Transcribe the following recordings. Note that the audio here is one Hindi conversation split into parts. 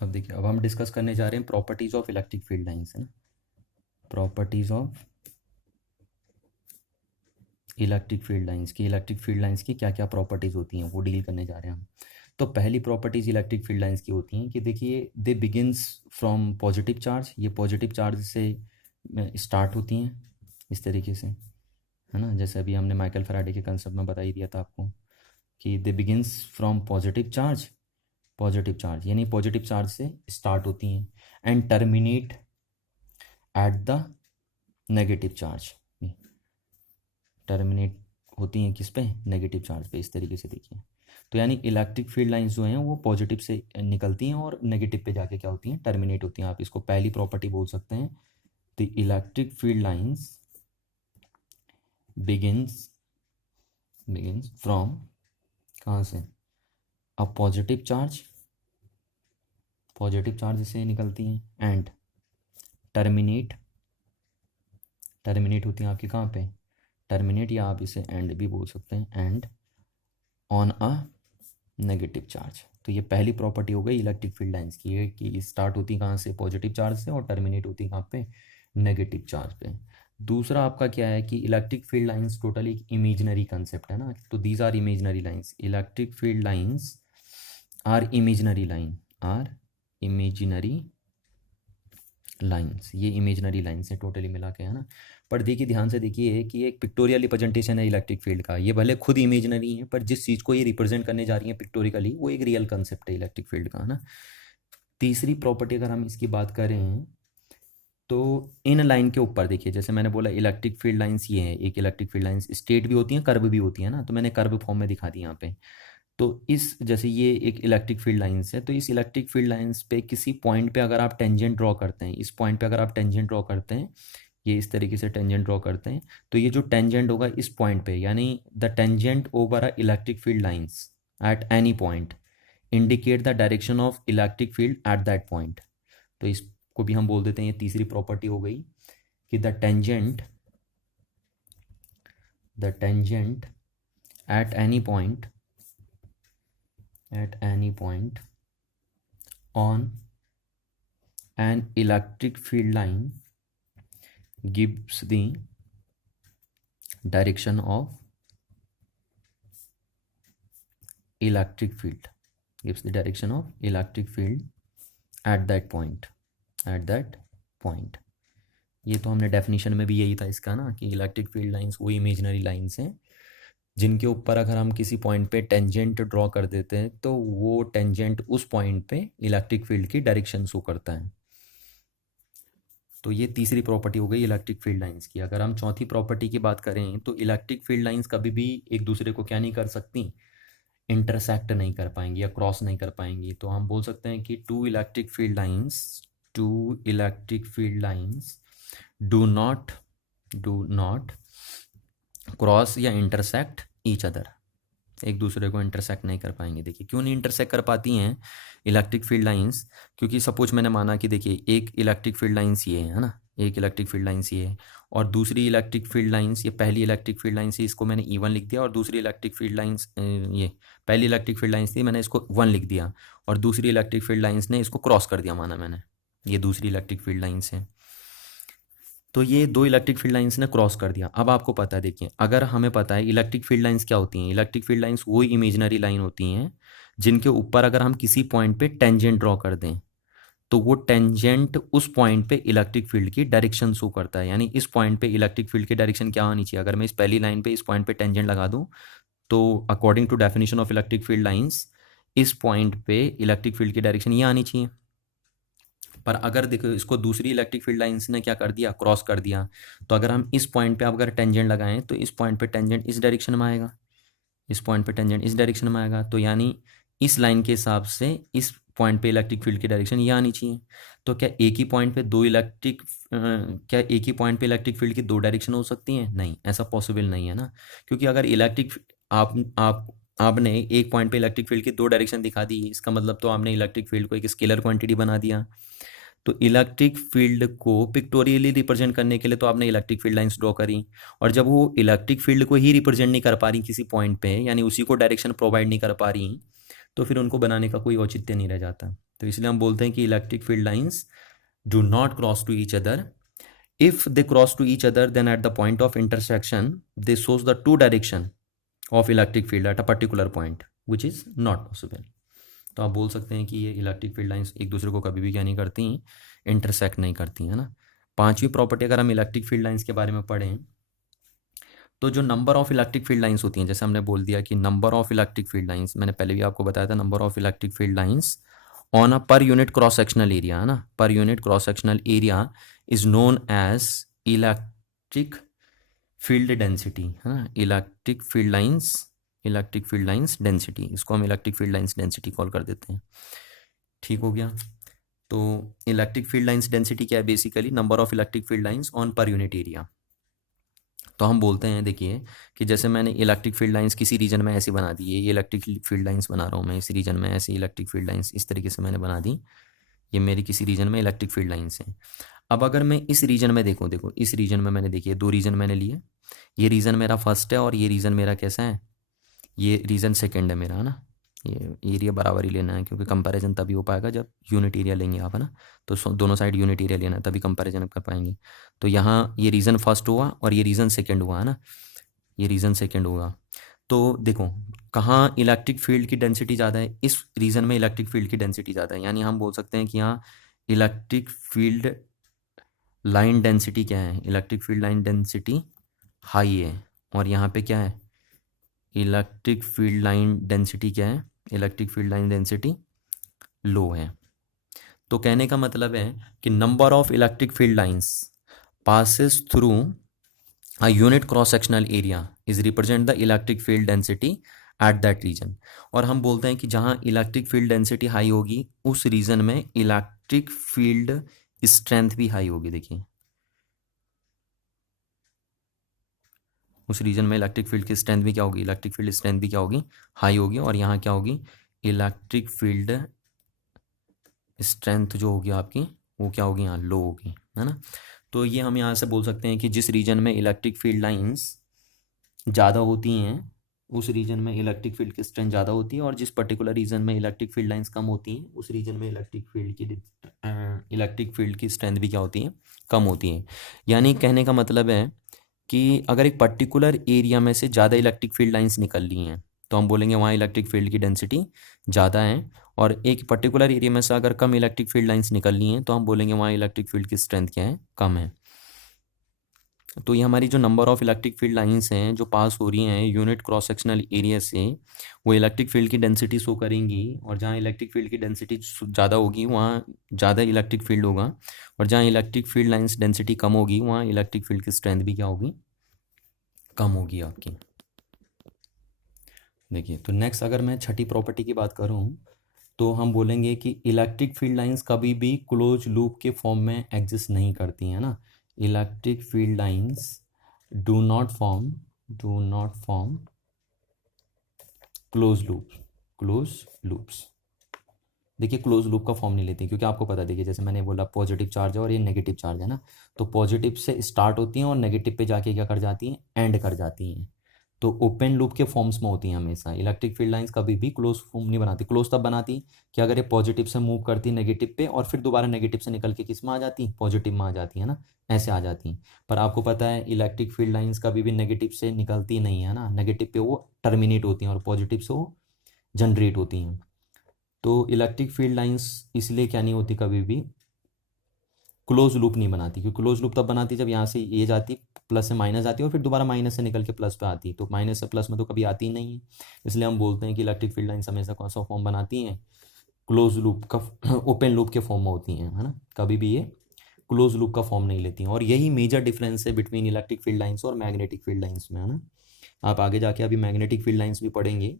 अब देखिए, अब हम डिस्कस करने जा रहे हैं properties of electric field lines, है ना। Properties of electric field lines की क्या क्या प्रॉपर्टीज होती हैं वो डील करने जा रहे हैं हम। तो पहली प्रॉपर्टीज इलेक्ट्रिक फील्ड लाइंस की होती हैं कि देखिए, दे बिगिंस फ्रॉम पॉजिटिव चार्ज। ये पॉजिटिव चार्ज से स्टार्ट होती हैं इस तरीके से, है ना। जैसे अभी हमने माइकल फैराडे के कंसेप्ट में बता ही दिया था आपको कि दे बिगिंस फ्रॉम पॉजिटिव चार्ज यानी पॉजिटिव चार्ज से स्टार्ट होती हैं and terminate at the negative charge. Terminate होती हैं किस पे? नेगेटिव चार्ज पे। इस तरीके से देखिए, तो यानी इलेक्ट्रिक फील्ड लाइंस जो हैं वो पॉजिटिव से निकलती हैं और नेगेटिव पे जाके क्या होती हैं? टर्मिनेट होती हैं। आप इसको पहली प्रॉपर्टी बोल सकते हैं। The electric field lines begins from, कहाँ से? अ पॉजिटिव चार्ज से निकलती हैं एंड टर्मिनेट होती हैं आपके कहाँ पे? टर्मिनेट, या आप इसे एंड भी बोल सकते हैं, and on a negative charge. तो ये पहली प्रॉपर्टी हो गई इलेक्ट्रिक फील्ड लाइंस की, है कि स्टार्ट होती कहाँ से? पॉजिटिव चार्ज से, और टर्मिनेट होती कहाँ पे? नेगेटिव चार्ज पे। दूसरा आपका क्या है कि इलेक्ट्रिक फील्ड लाइंस टोटली एक इमेजिनरी कंसेप्ट है ना। तो these are imaginary lines. Electric field lines are imaginary lines. ये इमेजिनरी लाइंस है टोटली मिला के, है ना। पर देखिए, ध्यान से देखिए कि एक पिक्टोरियल रिप्रेजेंटेशन है इलेक्ट्रिक फील्ड का। ये भले खुद इमेजिनरी है, पर जिस चीज़ को ये रिप्रेजेंट करने जा रही है पिक्टोरिकली, वो एक रियल कंसेप्ट है इलेक्ट्रिक फील्ड का, है ना। तीसरी प्रॉपर्टी अगर हम इसकी बात करें तो इन लाइन के ऊपर देखिए, जैसे मैंने बोला इलेक्ट्रिक फील्ड लाइंस ये है, एक इलेक्ट्रिक फील्ड लाइंस स्ट्रेट भी होती हैं, कर्व भी होती है ना। तो मैंने कर्व फॉर्म में दिखा दी यहाँ पे। तो इस, जैसे ये एक इलेक्ट्रिक फील्ड लाइंस है, तो इस इलेक्ट्रिक फील्ड लाइंस पे किसी पॉइंट पे अगर आप टेंजेंट ड्रॉ करते हैं, इस पॉइंट पे अगर आप टेंजेंट ड्रॉ करते हैं, ये इस तरीके से टेंजेंट ड्रॉ करते हैं, तो ये जो टेंजेंट होगा इस पॉइंट पे, यानी the tangent over a electric field lines at any point indicate the direction of electric field at that point. तो इसको भी हम बोल देते हैं, ये तीसरी प्रॉपर्टी हो गई कि the tangent at any point on an electric field line gives the direction of electric field at that point ये तो हमने डेफिनेशन में भी यही था इसका ना, कि इलेक्ट्रिक फील्ड लाइंस वो इमेजिनरी लाइंस हैं जिनके ऊपर अगर हम किसी पॉइंट पे टेंजेंट ड्रॉ कर देते हैं तो वो टेंजेंट उस पॉइंट पे इलेक्ट्रिक फील्ड की डायरेक्शन शो करता है। तो ये तीसरी प्रॉपर्टी हो गई इलेक्ट्रिक फील्ड लाइंस की। अगर हम चौथी प्रॉपर्टी की बात करें तो इलेक्ट्रिक फील्ड लाइंस कभी भी एक दूसरे को क्या नहीं कर सकती? इंटरसेक्ट नहीं कर पाएंगी या क्रॉस नहीं कर पाएंगी। तो हम बोल सकते हैं कि two electric field lines do not cross या इंटरसेक्ट ईच अदर। एक दूसरे को इंटरसेक्ट नहीं कर पाएंगे। देखिए, क्यों नहीं इंटरसेक्ट कर पाती हैं इलेक्ट्रिक फील्ड लाइंस? क्योंकि सपोज मैंने माना कि देखिए एक इलेक्ट्रिक फील्ड लाइंस ये है ना, एक इलेक्ट्रिक फील्ड लाइंस ये है, और दूसरी इलेक्ट्रिक फील्ड लाइंस, ये पहली इलेक्ट्रिक फील्ड लाइंस है, इसको मैंने E1 लिख दिया, और दूसरी इलेक्ट्रिक फील्ड लाइंस, ये पहली इलेक्ट्रिक फील्ड लाइंस थी, मैंने इसको 1 लिख दिया, और दूसरी इलेक्ट्रिक फील्ड लाइंस ने इसको क्रॉस कर दिया, माना मैंने, ये दूसरी इलेक्ट्रिक फील्ड लाइंस है। तो ये दो इलेक्ट्रिक फील्ड लाइंस ने क्रॉस कर दिया। अब आपको पता है, देखिए अगर हमें पता है इलेक्ट्रिक फील्ड लाइंस क्या होती हैं, इलेक्ट्रिक फील्ड लाइंस वो इमेजिनरी लाइन होती हैं जिनके ऊपर अगर हम किसी पॉइंट पे टेंजेंट ड्रॉ कर दें तो वो टेंजेंट उस पॉइंट पे इलेक्ट्रिक फील्ड की डायरेक्शन शो करता है। यानी इस पॉइंट पे इलेक्ट्रिक फील्ड की डायरेक्शन क्या होनी चाहिए? अगर मैं इस पहली लाइन पे इस पॉइंट पे टेंजेंट लगा दूं तो according to definition of electric field lines इस पॉइंट पे इलेक्ट्रिक फील्ड की डायरेक्शन ये आनी चाहिए। पर अगर देखो इसको दूसरी इलेक्ट्रिक फील्ड लाइंस ने क्या कर दिया? क्रॉस कर दिया। तो अगर हम इस पॉइंट पे अगर टेंजेंट लगाएं तो इस पॉइंट पे टेंजेंट इस डायरेक्शन में आएगा, इस पॉइंट पे टेंजेंट इस डायरेक्शन में आएगा। तो यानी इस लाइन के हिसाब से इस पॉइंट पे इलेक्ट्रिक फील्ड की डायरेक्शन ये आनी चाहिए। तो क्या एक ही पॉइंट पे इलेक्ट्रिक फील्ड की दो डायरेक्शन हो सकती हैं? नहीं, ऐसा पॉसिबल नहीं है ना। क्योंकि अगर इलेक्ट्रिक आपने एक पॉइंट पे इलेक्ट्रिक फील्ड की दो डायरेक्शन दिखा दी, इसका मतलब तो आपने इलेक्ट्रिक फील्ड को एक स्केलर क्वांटिटी बना दिया। तो इलेक्ट्रिक फील्ड को पिक्टोरियली रिप्रेजेंट करने के लिए तो आपने इलेक्ट्रिक फील्ड लाइंस ड्रॉ करी, और जब वो इलेक्ट्रिक फील्ड को ही रिप्रेजेंट नहीं कर पा रही किसी पॉइंट पे, यानी उसी को डायरेक्शन प्रोवाइड नहीं कर पा रही, तो फिर उनको बनाने का कोई औचित्य नहीं रह जाता। तो इसलिए हम बोलते हैं कि electric field lines do not cross to each other. If they cross to each other then at the point of intersection they shows the two direction of electric field at a particular point which is not possible. तो आप बोल सकते हैं कि ये इलेक्ट्रिक फील्ड लाइंस एक दूसरे को कभी भी क्या नहीं करती, इंटरसेक्ट नहीं करती, है ना। पांचवी प्रॉपर्टी अगर हम इलेक्ट्रिक फील्ड लाइंस के बारे में पढ़ें तो जो number of electric field lines होती हैं, जैसे हमने बोल दिया कि number of electric field lines, मैंने पहले भी आपको बताया था, number of electric field lines on a per unit cross sectional area, है ना, per unit cross sectional area is known as electric field density, है ना, इलेक्ट्रिक फील्ड लाइंस डेंसिटी, इसको हम electric field lines density call कर देते हैं। ठीक हो गया। तो इलेक्ट्रिक फील्ड लाइंस डेंसिटी क्या है, basically number of electric field lines on per unit area. तो हम बोलते हैं, देखिए कि जैसे मैंने इलेक्ट्रिक फील्ड लाइंस किसी रीजन में ऐसी बना दी है, ये इलेक्ट्रिक फील्ड लाइंस बना रहा हूँ मैं इस रीजन में, ऐसे इलेक्ट्रिक फील्ड लाइंस इस तरीके से मैंने बना दी, ये मेरी किसी रीजन में इलेक्ट्रिक फील्ड लाइंस है। अब अगर मैं इस रीजन में देखो इस रीजन में मैंने, देखिए दो रीजन मैंने लिए, ये रीजन मेरा फर्स्ट है और ये रीजन मेरा कैसा है, ये रीजन सेकेंड है मेरा, है ना। ये एरिया बराबर ही लेना है क्योंकि कंपैरिजन तभी हो पाएगा जब यूनिट एरिया लेंगे आप, है ना। तो दोनों साइड यूनिट एरिया लेना है तभी कंपैरिजन कर पाएंगे। तो यहाँ ये रीजन फर्स्ट हुआ और ये रीजन सेकेंड हुआ, है ना, ये रीजन सेकेंड होगा। तो देखो कहाँ इलेक्ट्रिक फील्ड की डेंसिटी ज़्यादा है, इस रीजन में इलेक्ट्रिक फील्ड की डेंसिटी ज़्यादा है, यानी हम बोल सकते हैं कि यहाँ इलेक्ट्रिक फील्ड लाइन डेंसिटी क्या है, electric field line density high है, और यहाँ पे क्या है, इलेक्ट्रिक फील्ड लाइन डेंसिटी क्या है, इलेक्ट्रिक फील्ड लाइन डेंसिटी लो है। तो कहने का मतलब है कि number of electric field lines passes through a unit cross sectional area is represent the electric field density at that region। और हम बोलते हैं कि जहाँ इलेक्ट्रिक फील्ड डेंसिटी हाई होगी उस रीजन में इलेक्ट्रिक फील्ड स्ट्रेंथ भी हाई होगी। देखिए उस रीजन में इलेक्ट्रिक फील्ड की स्ट्रेंथ भी क्या होगी, इलेक्ट्रिक फील्ड स्ट्रेंथ भी क्या होगी, हाई होगी। और यहाँ क्या होगी, इलेक्ट्रिक फील्ड स्ट्रेंथ जो होगी आपकी वो क्या होगी, यहाँ लो होगी, है ना। तो ये हम यहाँ से बोल सकते हैं कि जिस रीजन में इलेक्ट्रिक फील्ड लाइंस ज़्यादा होती हैं उस रीजन में इलेक्ट्रिक फील्ड की स्ट्रेंथ ज़्यादा होती है, और जिस पर्टिकुलर रीजन में इलेक्ट्रिक फील्ड लाइंस कम होती हैं उस रीजन में इलेक्ट्रिक फील्ड की स्ट्रेंथ भी क्या होती है, कम होती है। यानी कहने का मतलब है कि अगर एक पर्टिकुलर एरिया में से ज़्यादा इलेक्ट्रिक फील्ड लाइंस निकल ली हैं तो हम बोलेंगे वहाँ इलेक्ट्रिक फील्ड की डेंसिटी ज़्यादा है, और एक पर्टिकुलर एरिया में से अगर कम इलेक्ट्रिक फील्ड लाइंस निकल ली हैं तो हम बोलेंगे वहाँ इलेक्ट्रिक फील्ड की स्ट्रेंथ क्या है, कम है। तो ये हमारी जो number of electric field lines हैं जो पास हो रही हैं यूनिट क्रॉस सेक्शनल एरिया से, वो इलेक्ट्रिक फील्ड की डेंसिटी शो करेंगी, और जहाँ इलेक्ट्रिक फील्ड की डेंसिटी ज़्यादा होगी वहाँ ज़्यादा इलेक्ट्रिक फील्ड होगा, और जहाँ इलेक्ट्रिक फील्ड लाइंस डेंसिटी कम होगी वहाँ इलेक्ट्रिक फील्ड की स्ट्रेंथ भी क्या होगी, कम होगी आपकी। देखिए तो नेक्स्ट अगर मैं छठी प्रॉपर्टी की बात करूँ तो हम बोलेंगे कि इलेक्ट्रिक फील्ड लाइंस कभी भी क्लोज लूप के फॉर्म में एग्जिस्ट नहीं करती हैं ना। Electric field lines do not form close loops. देखिए क्लोज लूप का फॉर्म नहीं लेती क्योंकि आपको पता, देखिए जैसे मैंने बोला पॉजिटिव चार्ज है और ये नेगेटिव चार्ज है ना, तो पॉजिटिव से स्टार्ट होती हैं और नेगेटिव पे जाके क्या कर जाती हैं, एंड कर जाती हैं। तो ओपन लूप के फॉर्म्स में होती हैं हमेशा। इलेक्ट्रिक फील्ड लाइंस कभी भी क्लोज फॉर्म नहीं बनाती। क्लोज तब बनाती कि अगर ये पॉजिटिव से मूव करती नेगेटिव पे और फिर दोबारा नेगेटिव से निकल के किस में आ जाती, पॉजिटिव में आ जाती है ना, ऐसे आ जाती। पर आपको पता है इलेक्ट्रिक फील्ड लाइंस कभी भी नेगेटिव से निकलती नहीं है ना, नेगेटिव पे वो टर्मिनेट होती हैं और पॉजिटिव से वो जनरेट होती हैं। तो इलेक्ट्रिक फील्ड लाइंस इसलिए क्या नहीं होती, कभी भी क्लोज लूप नहीं बनाती, क्योंकि क्लोज लूप तब बनाती जब यहाँ से ये जाती प्लस से माइनस आती है और फिर दोबारा माइनस से निकल के प्लस पे आती, तो माइनस से प्लस में तो कभी आती ही नहीं है। इसलिए हम बोलते हैं कि इलेक्ट्रिक फील्ड लाइंस हमेशा कौन सा फॉर्म बनाती हैं, क्लोज लूप का, ओपन लूप के फॉर्म में होती हैं, है ना, कभी भी ये क्लोज लूप का फॉर्म नहीं लेती हैं। और यही मेजर डिफरेंस है बिटवीन इलेक्ट्रिक फील्ड लाइंस और मैग्नेटिक फील्ड लाइंस में, है ना। आप आगे जाके अभी मैग्नेटिक फील्ड लाइंस भी पढ़ेंगे,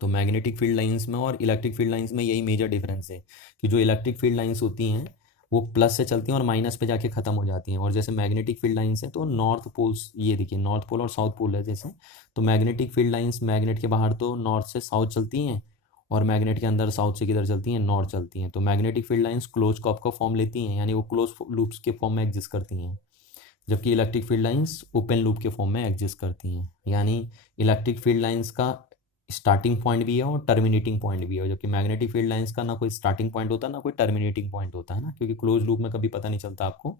तो मैग्नेटिक फील्ड लाइंस में और इलेक्ट्रिक फील्ड लाइंस में यही मेजर डिफरेंस है कि जो इलेक्ट्रिक फील्ड लाइंस होती हैं वो प्लस से चलती हैं और माइनस पे जाके ख़त्म हो जाती हैं, और जैसे मैग्नेटिक फील्ड लाइंस है तो नॉर्थ पोल्स, ये देखिए नॉर्थ पोल और साउथ पोल है जैसे, तो मैग्नेटिक फील्ड लाइंस मैग्नेट के बाहर तो नॉर्थ से साउथ चलती हैं और मैग्नेट के अंदर साउथ से किधर चलती हैं, नॉर्थ चलती हैं। तो मैग्नेटिक फील्ड लाइंस क्लोज कॉप का फॉर्म लेती हैं, यानी वो क्लोज लूप्स के फॉर्म में एग्जिस्ट करती हैं, जबकि electric field lines open loop के फॉर्म में एग्जिस्ट करती हैं। यानी इलेक्ट्रिक फील्ड लाइंस का स्टार्टिंग पॉइंट भी है और टर्मिनेटिंग पॉइंट भी है, जबकि मैग्नेटिक फील्ड लाइंस का ना कोई स्टार्टिंग पॉइंट होता है ना कोई टर्मिनेटिंग पॉइंट होता है ना, क्योंकि क्लोज लूप में कभी पता नहीं चलता आपको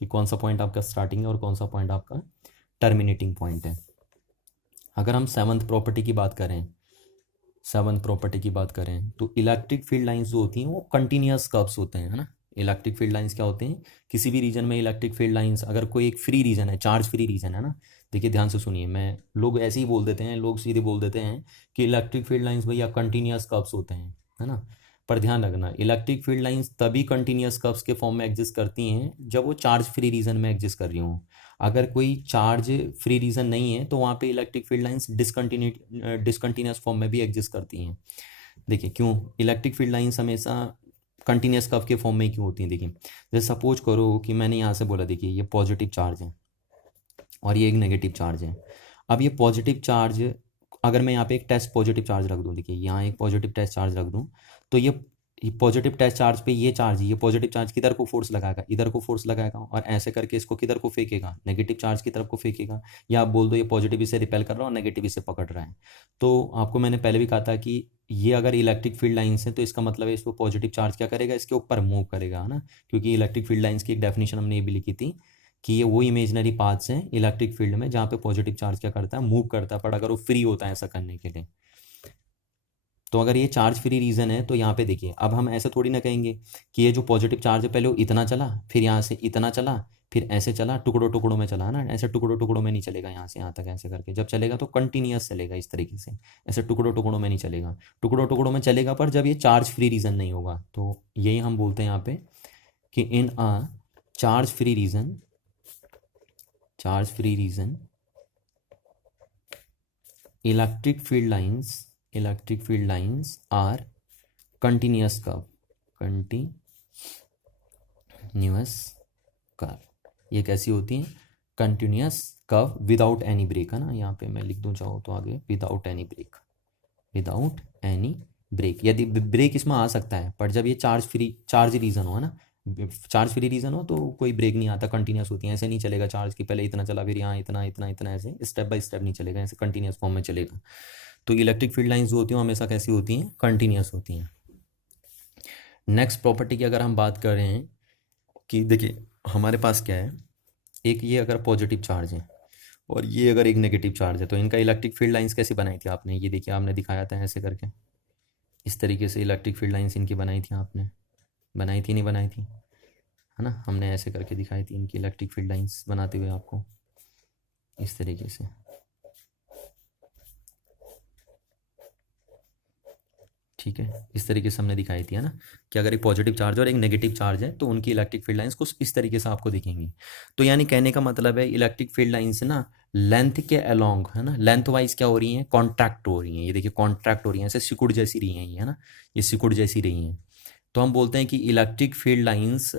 कि कौन सा पॉइंट आपका स्टार्टिंग है और कौन सा पॉइंट आपका टर्मिनेटिंग पॉइंट है। अगर हम सेवंथ प्रॉपर्टी की बात करें, सेवंथ प्रॉपर्टी की बात करें तो इलेक्ट्रिक फील्ड लाइंस जो होती हैं वो कंटिन्यूस कर्व्स होते हैं, है ना। इलेक्ट्रिक फील्ड लाइंस क्या होते हैं, किसी भी रीजन में इलेक्ट्रिक फील्ड लाइंस, अगर कोई एक फ्री रीजन है, चार्ज फ्री रीजन है ना, देखिए ध्यान से सुनिए, मैं लोग ऐसे ही बोल देते हैं, लोग सीधे बोल देते हैं कि इलेक्ट्रिक फील्ड लाइंस भैया कंटिन्यूस कर्व्स होते हैं, है ना। पर ध्यान रखना, इलेक्ट्रिक फील्ड लाइंस तभी कंटिन्यूस कर्व्स के फॉर्म में एग्जिस्ट करती हैं जब वो चार्ज फ्री रीजन में एग्जिस्ट कर रही हों। अगर कोई चार्ज फ्री रीजन नहीं है तो वहाँ पे electric field lines discontinuous form में भी एग्जिस्ट करती हैं। देखिए क्यों इलेक्ट्रिक फील्ड लाइंस हमेशा कंटिन्यूस कर्व के फॉर्म में क्यों होती हैं, देखिए जैसे सपोज करो कि मैंने यहाँ से बोला, देखिए ये पॉजिटिव चार्ज है और ये एक नेगेटिव चार्ज है। अब ये पॉजिटिव चार्ज, अगर मैं यहाँ पे एक टेस्ट पॉजिटिव चार्ज रख दूँ, देखिए यहाँ एक पॉजिटिव टेस्ट चार्ज रख दूँ, तो ये पॉजिटिव टेस्ट चार्ज पे ये चार्ज, ये पॉजिटिव चार्ज किधर को फोर्स लगाएगा, इधर को फोर्स लगाएगा, और ऐसे करके इसको किधर को फेंकेगा, नेगेटिव चार्ज की तरफ को फेंकेगा। या आप बोल दो ये पॉजिटिव इसे रिपेल कर रहा है और नेगेटिव इसे पकड़ रहा है। तो आपको मैंने पहले भी कहा था कि ये अगर इलेक्ट्रिक फील्ड लाइन्स है तो इसका मतलब है इसको पॉजिटिव चार्ज क्या करेगा, इसके ऊपर मूव करेगा, है ना। क्योंकि इलेक्ट्रिक फील्ड लाइन्स की एक डेफिनेशन हमने ये भी लिखी थी कि ये वो इमेजनरी पाथ्स हैं इलेक्ट्रिक फील्ड में जहाँ पे पॉजिटिव चार्ज क्या करता है, मूव करता है, पर अगर वो फ्री होता है ऐसा करने के लिए। तो अगर ये चार्ज फ्री रीजन है तो यहाँ पे देखिए, अब हम ऐसा थोड़ी ना कहेंगे कि ये जो पॉजिटिव चार्ज है पहले वो इतना चला, फिर यहाँ से इतना चला, फिर ऐसे चला, टुकड़ों टुकड़ों में चला, ना ऐसे टुकड़ों टुकड़ों में नहीं चलेगा, यहाँ से यहाँ तक ऐसे करके जब चलेगा तो कंटिन्यूस चलेगा इस तरीके से, ऐसे टुकड़ों टुकड़ों में नहीं चलेगा। टुकड़ों टुकड़ों में चलेगा पर जब ये चार्ज फ्री रीजन नहीं होगा। तो यही हम बोलते हैं यहाँ पे कि in a charge free region, charge free region electric field lines are continuous curve, continuous curve. ये कैसी होती हैं, continuous curve without any break, है ना। यहाँ पे मैं लिख दूँ चाहो तो आगे, without any break, without any break. यदि ब्रेक इसमें आ सकता है पर जब ये चार्ज रीजन हो, है ना, चार्ज फ्री रीजन हो तो कोई ब्रेक नहीं आता, कंटिन्यूस होती है। ऐसे नहीं चलेगा चार्ज की पहले इतना चला फिर यहाँ इतना इतना इतना, ऐसे स्टेप बाय स्टेप नहीं चलेगा, ऐसे कंटिन्यूस फॉर्म में चलेगा। तो इलेक्ट्रिक फील्ड लाइंस जो होती हैं हमेशा कैसी होती हैं, कंटिन्यूस होती हैं। नेक्स्ट प्रॉपर्टी की अगर हम बात कर रहे हैं कि देखिए हमारे पास क्या है, एक ये अगर पॉजिटिव चार्ज है और ये अगर एक नेगेटिव चार्ज है तो इनका इलेक्ट्रिक फील्ड लाइंस कैसे बनाई थी आपने, ये देखिए आपने दिखाया था ऐसे करके, इस तरीके से इलेक्ट्रिक फील्ड लाइंस इनकी बनाई थी आपने, बनाई थी नहीं बनाई थी, है ना। हमने ऐसे करके दिखाई थी इनकी इलेक्ट्रिक फील्ड लाइंस बनाते हुए आपको इस तरीके से, ठीक है, इस तरीके से हमने दिखाई थी, है ना, कि अगर एक पॉजिटिव चार्ज और एक नेगेटिव चार्ज है तो उनकी इलेक्ट्रिक फील्ड लाइंस कुछ इस तरीके से आपको दिखेंगी। तो यानी कहने का मतलब है इलेक्ट्रिक फील्ड लाइंस ना लेंथ के अलोंग, है ना, लेंथ वाइज क्या हो रही हैं, कॉन्ट्रैक्ट हो रही हैं। ये देखिए कॉन्ट्रैक्ट हो रही हैं, ऐसे सिकुड़ जैसी रही हैं ये, है ना, ये सिकुड़ जैसी रही हैं। तो हम बोलते हैं कि इलेक्ट्रिक फील्ड लाइंस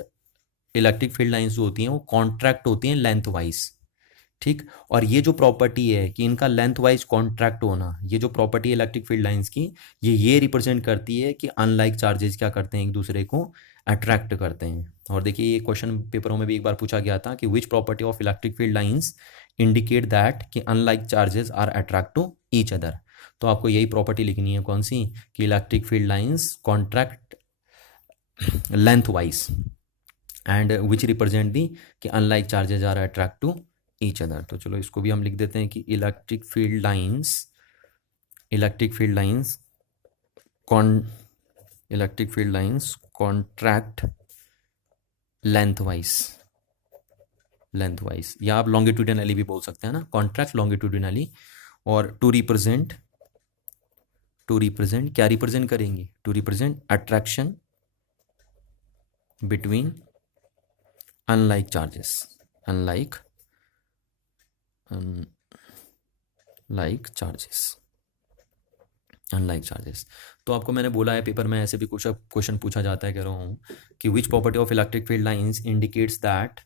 जो होती हैं वो कॉन्ट्रैक्ट होती हैं लेंथ वाइज, ठीक। और ये जो प्रॉपर्टी है कि इनका लेंथ वाइज कॉन्ट्रैक्ट होना, ये जो प्रॉपर्टी है इलेक्ट्रिक फील्ड लाइंस की, ये रिप्रेजेंट करती है कि अनलाइक चार्जेस क्या करते हैं, एक दूसरे को अट्रैक्ट करते हैं। और देखिए ये क्वेश्चन पेपरों में भी एक बार पूछा गया था कि which property of electric field lines indicate that कि unlike charges are attract to each other. तो आपको यही प्रॉपर्टी लिखनी है, कौन सी, कि electric field lines contract lengthwise and which represent the कि unlike charges are attract to each other. तो चलो इसको भी हम लिख देते हैं कि electric field lines contract lengthwise, या आप लॉन्गिट्यूडिनली भी बोल सकते हैं ना, कॉन्ट्रैक्ट लॉन्गिट्यूडिनली। और टू रिप्रेजेंट क्या रिप्रेजेंट करेंगे, to represent attraction between unlike charges. तो आपको मैंने बोला है पेपर में ऐसे भी कुछ क्वेश्चन पूछा जाता है, कह रहा हूँ कि which property of electric field lines indicates that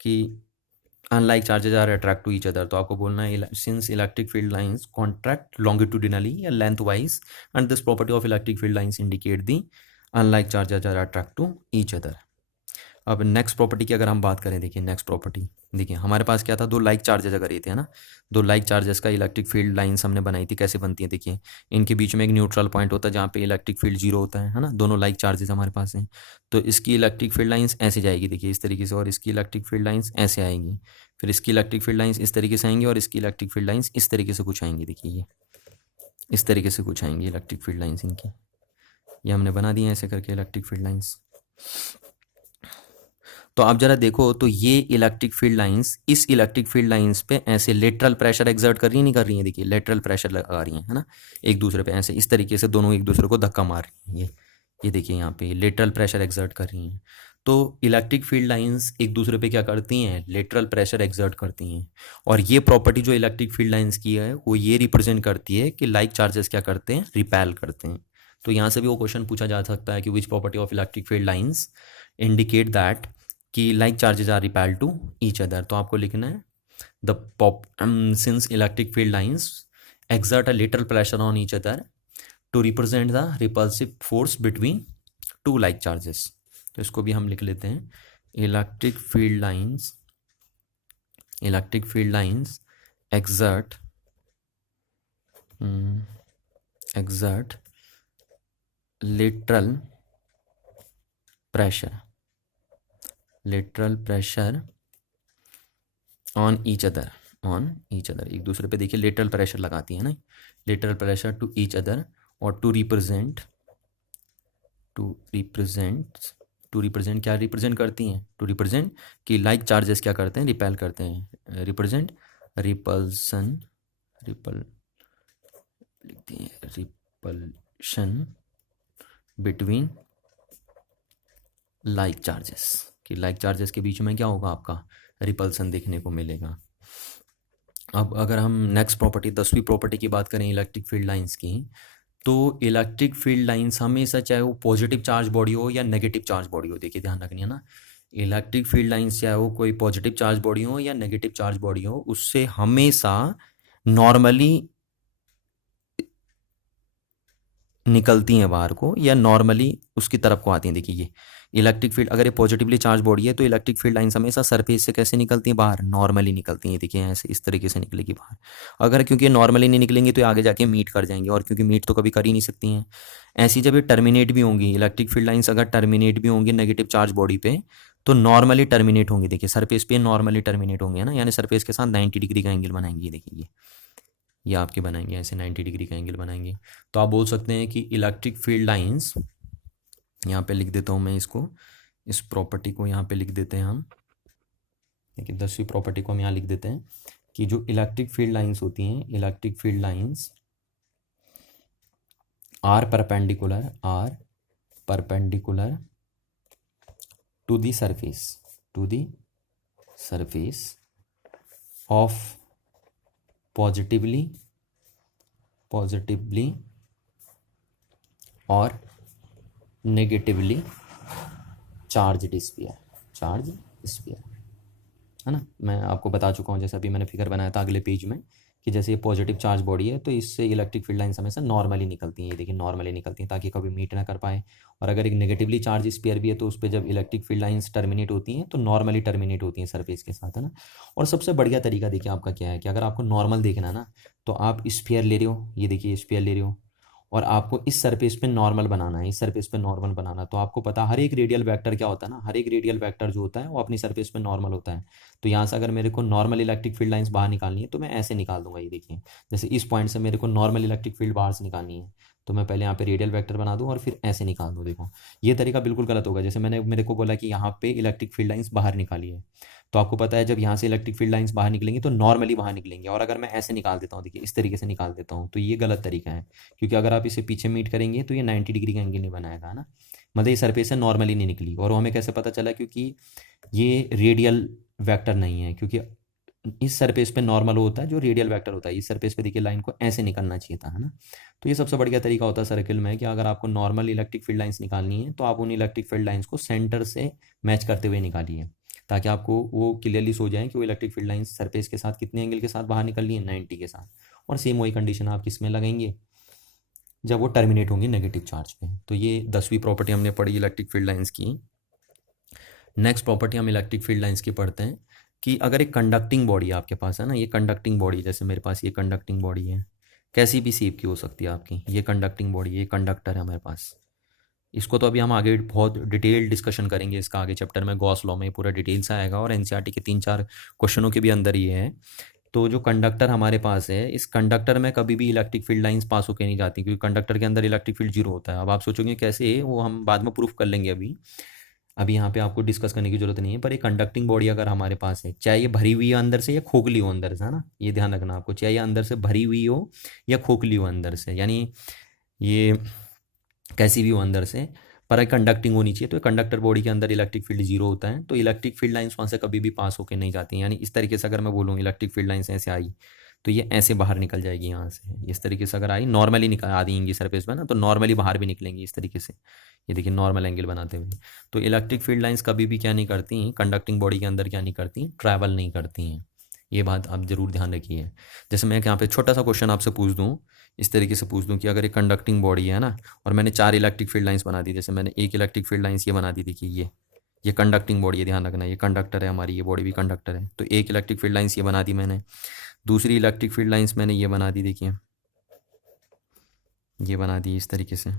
कि unlike charges are attract to each other. तो आपको बोलना है since electric field lines contract longitudinally या lengthwise and this property of electric field lines indicate the unlike charges are attract to each other. अब नेक्स्ट प्रॉपर्टी की अगर हम बात करें, देखिए नेक्स्ट प्रॉपर्टी देखिए हमारे पास क्या था, दो लाइक चार्जेस अगर ये थे ना, दो लाइक चार्जेस का इलेक्ट्रिक फील्ड लाइंस हमने बनाई थी, कैसे बनती है देखिए, इनके बीच में एक न्यूट्रल पॉइंट होता है जहाँ पे इलेक्ट्रिक फील्ड जीरो होता है ना, दोनों लाइक चार्जेस हमारे पास हैं। तो इसकी इलेक्ट्रिक फील्ड लाइंस ऐसे जाएगी देखिए इस तरीके से, और इसकी इलेक्ट्रिक फील्ड लाइंस ऐसे आएंगी, फिर इसकी इलेक्ट्रिक फील्ड लाइंस इस तरीके से आएंगी, और इसकी इलेक्ट्रिक फील्ड लाइंस इस तरीके से कुछ आएंगी, देखिए ये इस तरीके से कुछ आएंगी इलेक्ट्रिक फील्ड लाइंस इनकी, ये हमने बना दी है ऐसे करके इलेक्ट्रिक फील्ड लाइंस। तो आप जरा देखो तो ये इलेक्ट्रिक फील्ड लाइंस इस इलेक्ट्रिक फील्ड लाइंस पे ऐसे लेटरल प्रेशर एक्सर्ट कर रही है नहीं कर रही है, देखिए लेटरल प्रेशर लगा रही है ना, एक दूसरे पे ऐसे इस तरीके से दोनों एक दूसरे को धक्का मार रही हैं, ये देखिए यहाँ पे लेटरल प्रेशर एक्सर्ट कर रही हैं। तो इलेक्ट्रिक फील्ड लाइंस एक दूसरे पे क्या करती हैं, लेटरल प्रेशर एक्सर्ट करती हैं, और ये प्रॉपर्टी जो इलेक्ट्रिक फील्ड लाइंस की है वो ये रिप्रेजेंट करती है कि लाइक चार्जेस क्या करते हैं, रिपेल करते हैं। तो यहाँ से भी वो क्वेश्चन पूछा जा सकता है कि which property of electric field lines indicate that कि like charges are repel to each other. तो आपको लिखना है the since electric field lines exert a lateral pressure on each other to represent the repulsive force between two like charges। तो इसको भी हम लिख लेते हैं, electric field lines exert lateral pressure on each other, एक दूसरे पे देखिए लेटरल प्रेशर लगाती है ना, lateral pressure to each other, और टू रिप्रेजेंट क्या रिप्रेजेंट करती हैं, टू रिप्रेजेंट कि लाइक चार्जेस क्या करते हैं, रिपेल करते हैं, represent repulsion between like charges, कि लाइक चार्जेस के बीच में क्या होगा, आपका रिपल्सन देखने को मिलेगा। अब अगर हम नेक्स्ट प्रॉपर्टी 10वीं प्रॉपर्टी की बात करें इलेक्ट्रिक फील्ड लाइंस की, तो इलेक्ट्रिक फील्ड लाइंस हमेशा चाहे वो पॉजिटिव चार्ज बॉडी हो या नेगेटिव चार्ज बॉडी हो, देखिए ध्यान रखनी है ना, इलेक्ट्रिक फील्ड लाइंस चाहे वो कोई पॉजिटिव चार्ज बॉडी हो या नेगेटिव चार्ज बॉडी हो, उससे हमेशा नॉर्मली निकलती हैं बाहर को, या नॉर्मली उसकी तरफ को आती हैं। देखिए ये इलेक्ट्रिक फील्ड अगर ये पॉजिटिवली चार्ज बॉडी है तो इलेक्ट्रिक फील्ड लाइंस हमेशा सरफेस से कैसे निकलती हैं, बाहर नॉर्मली निकलती हैं, देखिए ऐसे इस तरीके से निकलेगी बाहर। अगर क्योंकि ये नॉर्मली नहीं निकलेंगी तो आगे जाके मीट कर जाएंगे, और क्योंकि मीट तो कभी कर ही नहीं सकती हैं। ऐसी जब ये टर्मिनेट भी होंगी, इलेक्ट्रिक फील्ड लाइंस अगर टर्मिनेट भी होंगी नेगेटिव चार्ज बॉडी पे, तो नॉर्मली टर्मिनेट होंगी, देखिए सरफेस पे नॉर्मली टर्मिनेट होंगे ना, यानी सरफेस के साथ 90 डिग्री का एंगल बनाएंगे, देखिए ये आपके बनाएंगे ऐसे 90 डिग्री का एंगल बनाएंगे। तो आप बोल सकते हैं कि इलेक्ट्रिक फील्ड लाइंस, यहाँ पे लिख देता हूँ मैं इसको, इस प्रॉपर्टी को यहाँ पे लिख देते हैं हम, देखिए 10वीं प्रॉपर्टी को हम यहाँ लिख देते हैं कि जो इलेक्ट्रिक फील्ड लाइंस होती हैं, electric field lines are perpendicular to the surface of positively और नेगेटिवली चार्ज स्फीयर है ना। मैं आपको बता चुका हूँ, जैसे अभी मैंने फिगर बनाया था अगले पेज में, कि जैसे ये पॉजिटिव चार्ज बॉडी है तो इससे इलेक्ट्रिक फील्ड लाइंस हमेशा नॉर्मली निकलती हैं, ये देखिए नॉर्मली निकलती हैं ताकि कभी मीट ना कर पाए। और अगर एक नेगेटिवली चार्ज स्फीयर भी है तो उस पर जब इलेक्ट्रिक फील्ड लाइंस टर्मिनेट होती हैं तो नॉर्मली टर्मिनेट होती हैं सरफेस के साथ, है ना। और सबसे बढ़िया तरीका देखिए आपका क्या है कि अगर आपको नॉर्मल देखना ना, तो आप स्फीयर ले रहे हो, ये देखिए स्फीयर ले रहे हो, और आपको इस सरफेस पे नॉर्मल बनाना है, इस सरफेस पे नॉर्मल बनाना। तो आपको पता हर एक रेडियल वेक्टर क्या होता है ना, हर एक रेडियल वेक्टर जो होता है वो अपनी सरफेस पे नॉर्मल होता है। तो यहाँ से अगर मेरे को नॉर्मल इलेक्ट्रिक फील्ड लाइंस बाहर निकालनी है तो मैं ऐसे निकाल दूंगा, ये देखिए जैसे इस पॉइंट से मेरे को नॉर्मल इलेक्ट्रिक फील्ड बाहर से निकालनी है, तो मैं पहले यहाँ पे रेडियल वेक्टर बना दूँ और फिर ऐसे निकाल दूँ। देखो ये तरीका बिल्कुल गलत होगा, जैसे मेरे को बोला कि यहाँ पे इलेक्ट्रिक फील्ड लाइंस बाहर निकाली है, तो आपको पता है जब यहाँ से इलेक्ट्रिक फील्ड लाइंस बाहर निकलेंगी तो नॉर्मली बाहर निकलेंगे, और अगर मैं ऐसे निकाल देता हूँ, देखिए इस तरीके से निकाल देता हूँ, तो ये गलत तरीका है, क्योंकि अगर आप इसे पीछे मीट करेंगे तो ये 90 डिग्री का एंगल नहीं बनाएगा, है ना। मतलब ये सरफेस से नॉर्मली नहीं निकली, और हमें कैसे पता चला, क्योंकि ये रेडियल वेक्टर नहीं है, क्योंकि इस सरफेस पे नॉर्मल होता है जो रेडियल वेक्टर होता है, इस सरफेस पे देखिए लाइन को ऐसे निकलना चाहिए था, है ना। तो ये सबसे बढ़िया तरीका होता है सर्किल में कि अगर आपको नॉर्मल इलेक्ट्रिक फील्ड लाइंस निकालनी है तो आप उन इलेक्ट्रिक फील्ड लाइंस को सेंटर से मैच करते हुए निकालिए, ताकि आपको वो क्लियरली सो जाए कि वो इलेक्ट्रिक फील्ड लाइंस सरफेस के साथ कितने एंगल के साथ बाहर निकल रही है, 90 के साथ। और सेम वही कंडीशन आप किस में लगाएंगे, जब वो टर्मिनेट होंगी नेगेटिव चार्ज पे। तो ये 10वीं प्रॉपर्टी हमने पढ़ी इलेक्ट्रिक फील्ड लाइंस की। नेक्स्ट प्रॉपर्टी हम इलेक्ट्रिक फील्ड लाइंस की पढ़ते हैं, कि अगर एक कंडक्टिंग बॉडी आपके पास है ना, ये कंडक्टिंग बॉडी, जैसे मेरे पास ये कंडक्टिंग बॉडी है, कैसी भी शेप की हो सकती है आपकी, ये कंडक्टिंग बॉडी, ये कंडक्टर है हमारे पास। इसको तो अभी हम आगे बहुत डिटेल डिस्कशन करेंगे, इसका आगे चैप्टर में गॉस लॉ में पूरा डिटेल से आएगा, और एनसीईआरटी के 3-4 क्वेश्चनों के भी अंदर ये है। तो जो कंडक्टर हमारे पास है, इस कंडक्टर में कभी भी इलेक्ट्रिक फील्ड लाइंस पास होकर नहीं जाती, क्योंकि कंडक्टर के अंदर इलेक्ट्रिक फील्ड जीरो होता है। अब आप सोचोगे कैसे, वो हम बाद में प्रूफ कर लेंगे, अभी यहाँ पे आपको डिस्कस करने की जरूरत नहीं है। पर एक कंडक्टिंग बॉडी अगर हमारे पास है, चाहे ये भरी हुई हो अंदर से या खोखली हो अंदर से, है ना, ये ध्यान रखना आपको, चाहे ये अंदर से भरी हुई हो या खोखली हो अंदर से, यानी ये कैसी भी हो अंदर से, पर एक कंडक्टिंग होनी चाहिए। तो कंडक्टर बॉडी के अंदर इलेक्ट्रिक फील्ड जीरो होता है, तो इलेक्ट्रिक फील्ड लाइंस वहाँ से कभी भी पास होकर नहीं जाती। यानी इस तरीके से अगर मैं बोलूँ इलेक्ट्रिक फील्ड लाइंस ऐसे आई, तो ये ऐसे बाहर निकल जाएगी यहाँ से। इस तरीके से अगर आई, नॉर्मली निकल आ देंगी सरफेस पे ना, तो नॉर्मली बाहर भी निकलेंगी इस तरीके से। ये देखिए नॉर्मल एंगल बनाते हुए। तो इलेक्ट्रिक फील्ड लाइंस कभी भी क्या नहीं करती, कंडक्टिंग बॉडी के अंदर क्या नहीं करती, ट्रैवल नहीं करती हैं। ये बात आप जरूर ध्यान रखिए। जैसे मैं यहाँ पे छोटा सा क्वेश्चन आपसे पूछ दूँ, इस तरीके से पूछ दूँ कि अगर एक कंडक्टिंग बॉडी है ना, और मैंने 4 इलेक्ट्रिक फील्ड लाइंस बना दी, जैसे मैंने एक इलेक्ट्रिक फील्ड लाइंस ये बना दी, देखिए ये कंडक्टिंग बॉडी है, ध्यान रखना, ये कंडक्टर है हमारी, ये बॉडी भी कंडक्टर है। तो एक इलेक्ट्रिक फील्ड लाइंस ये बना दी मैंने, दूसरी इलेक्ट्रिक फील्ड लाइंस मैंने ये बना दी, देखिए ये बना दी इस तरीके से,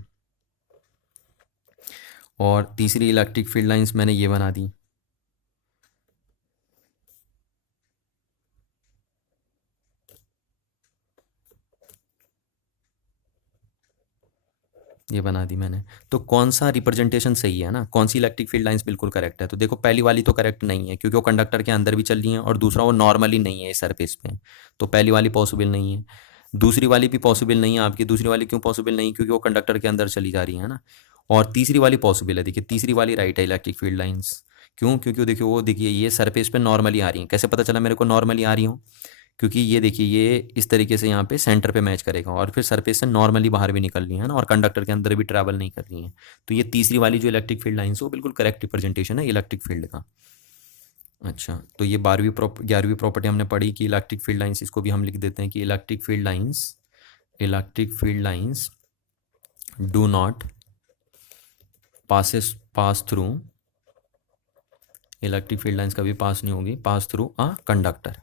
और तीसरी इलेक्ट्रिक फील्ड लाइंस मैंने ये बना दी। ये बना दी मैंने। तो कौन सा रिप्रेजेंटेशन सही है ना, कौन सी इलेक्ट्रिक फील्ड लाइंस बिल्कुल करेक्ट है? तो देखो पहली वाली तो करेक्ट नहीं है, क्योंकि वो कंडक्टर के अंदर भी चल रही है, और दूसरा वो नॉर्मली नहीं है इस सरफेस पे, तो पहली वाली पॉसिबल नहीं है। दूसरी वाली भी पॉसिबल नहीं है आपकी। दूसरी वाली क्यों पॉसिबल नहीं? क्योंकि वो कंडक्टर के अंदर चली जा रही है ना। और तीसरी वाली पॉसिबल है, देखिए तीसरी वाली राइट है इलेक्ट्रिक फील्ड लाइंस। क्यों? क्योंकि वो देखिए ये सरफेस पे नॉर्मली आ रही है। कैसे पता चला मेरे को नॉर्मली आ रही हूँ? क्योंकि ये देखिए ये इस तरीके से यहाँ पे सेंटर पे मैच करेगा, और फिर सरफेस से नॉर्मली बाहर भी निकल रही है ना, और कंडक्टर के अंदर भी ट्रैवल नहीं कर रही है। तो ये तीसरी वाली जो इलेक्ट्रिक फील्ड लाइन्स है वो बिल्कुल करेक्ट रिप्रेजेंटेशन है इलेक्ट्रिक फील्ड का। अच्छा, तो ये 11वीं प्रॉपर्टी हमने पढ़ी कि इलेक्ट्रिक फील्ड लाइन्स, इसको भी हम लिख देते हैं कि electric field lines do not pass through, electric field lines कभी पास नहीं होगी, पास थ्रू अ कंडक्टर।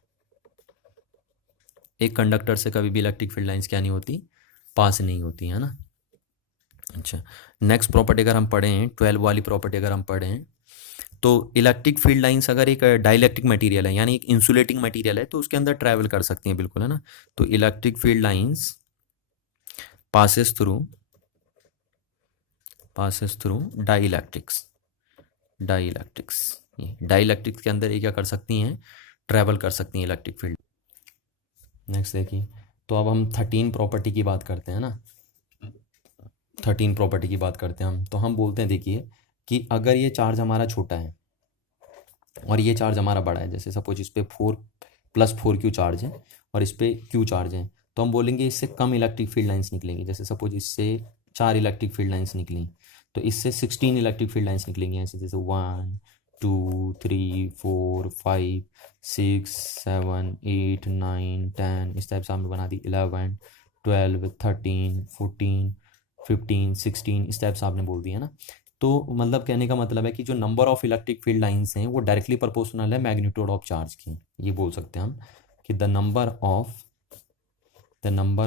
एक कंडक्टर से कभी भी इलेक्ट्रिक फील्ड लाइंस क्या नहीं होती, पास नहीं होती, है ना। अच्छा, नेक्स्ट प्रॉपर्टी अगर हम पढ़ें, 12 वाली प्रॉपर्टी अगर हम पढ़ें, तो इलेक्ट्रिक फील्ड लाइंस अगर एक डाइलेक्ट्रिक मटेरियल है, यानी एक इंसुलेटिंग मटेरियल है, तो उसके अंदर ट्रैवल कर सकती हैं बिल्कुल, है ना। तो electric field lines passes through dielectrics के अंदर ये क्या कर सकती हैं, ट्रैवल कर सकती हैं इलेक्ट्रिक फील्ड। नेक्स्ट देखिए, तो अब हम 13 प्रॉपर्टी की बात करते हैं ना, 13 प्रॉपर्टी की बात करते हैं हम। तो हम बोलते हैं देखिए कि अगर ये चार्ज हमारा छोटा है और ये चार्ज हमारा बड़ा है, जैसे सपोज इस पर 4+4Q चार्ज है और इस पर Q चार्ज है, तो हम बोलेंगे इससे कम इलेक्ट्रिक फील्ड लाइंस निकलेंगी। जैसे सपोज इससे 4 इलेक्ट्रिक फील्ड लाइंस निकली, तो इससे 16 इलेक्ट्रिक फील्ड लाइंस निकलेंगी ऐसे, जैसे 1 2 3 4 5 6 7 8 9 10, इस टाइप से हमने बना दी 11 12 13 14 15 16, इस टाइप से आपने बोल दिया ना। तो मतलब कहने का मतलब है कि जो number of electric field lines हैं वो डायरेक्टली प्रोपोर्शनल है मैग्नीट्यूड ऑफ चार्ज की। ये बोल सकते हैं हम कि the number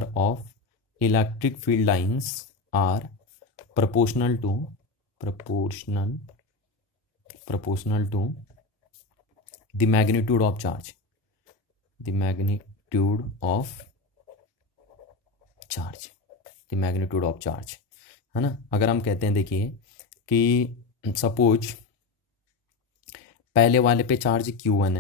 of electric field lines are proportional to the magnitude of charge, the magnitude of charge, है ना। अगर हम कहते हैं देखिए कि सपोज पहले वाले पे चार्ज Q1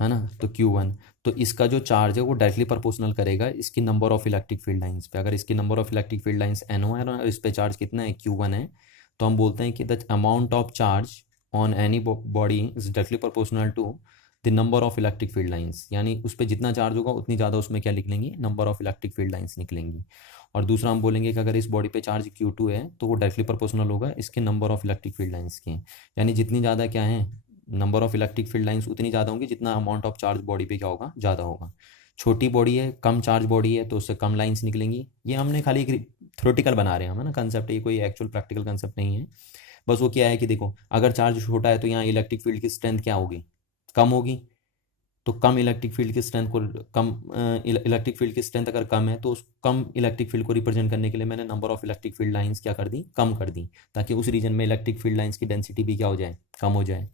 है ना, तो Q1, तो इसका जो चार्ज है वो डायरेक्टली प्रोपोर्शनल करेगा इसकी number of electric field lines पे। अगर इसकी number of electric field lines NO है और इस पे चार्ज कितना है, Q1 है, तो हम बोलते हैं कि the amount of charge on any body is directly proportional to the number of electric field lines, यानी उस पर जितना चार्ज होगा उतनी ज़्यादा उसमें क्या निकलेंगी, number of electric field lines निकलेंगी। और दूसरा हम बोलेंगे कि अगर इस बॉडी पे चार्ज Q2 है तो वो डायरेक्टली प्रोपोर्शनल होगा इसके number of electric field lines के, यानी जितनी ज़्यादा क्या है number of electric field lines उतनी ज़्यादा होंगी जितना अमाउंट ऑफ चार्ज बॉडी पे क्या होगा, ज़्यादा होगा। छोटी बॉडी है, कम चार्ज बॉडी है, तो उससे कम लाइंस निकलेंगी। ये हमने खाली एक थ्योरेटिकल बना रहे हैं हम, है ना, कंसेप्ट, ये कोई एक्चुअल प्रैक्टिकल कंसेप्ट नहीं है। बस वो क्या है कि देखो अगर चार्ज छोटा है तो यहाँ इलेक्ट्रिक फील्ड की स्ट्रेंथ क्या होगी, कम होगी तो कम इलेक्ट्रिक फील्ड की स्ट्रेंथ को कम इलेक्ट्रिक फील्ड की स्ट्रेंथ अगर कम है तो उस कम इलेक्ट्रिक फील्ड को रिप्रेजेंट करने के लिए मैंने number of electric field lines क्या कर दी, कम कर दी, ताकि उस रीजन में इलेक्ट्रिक फील्ड लाइंस की डेंसिटी भी क्या हो जाए, कम हो जाए।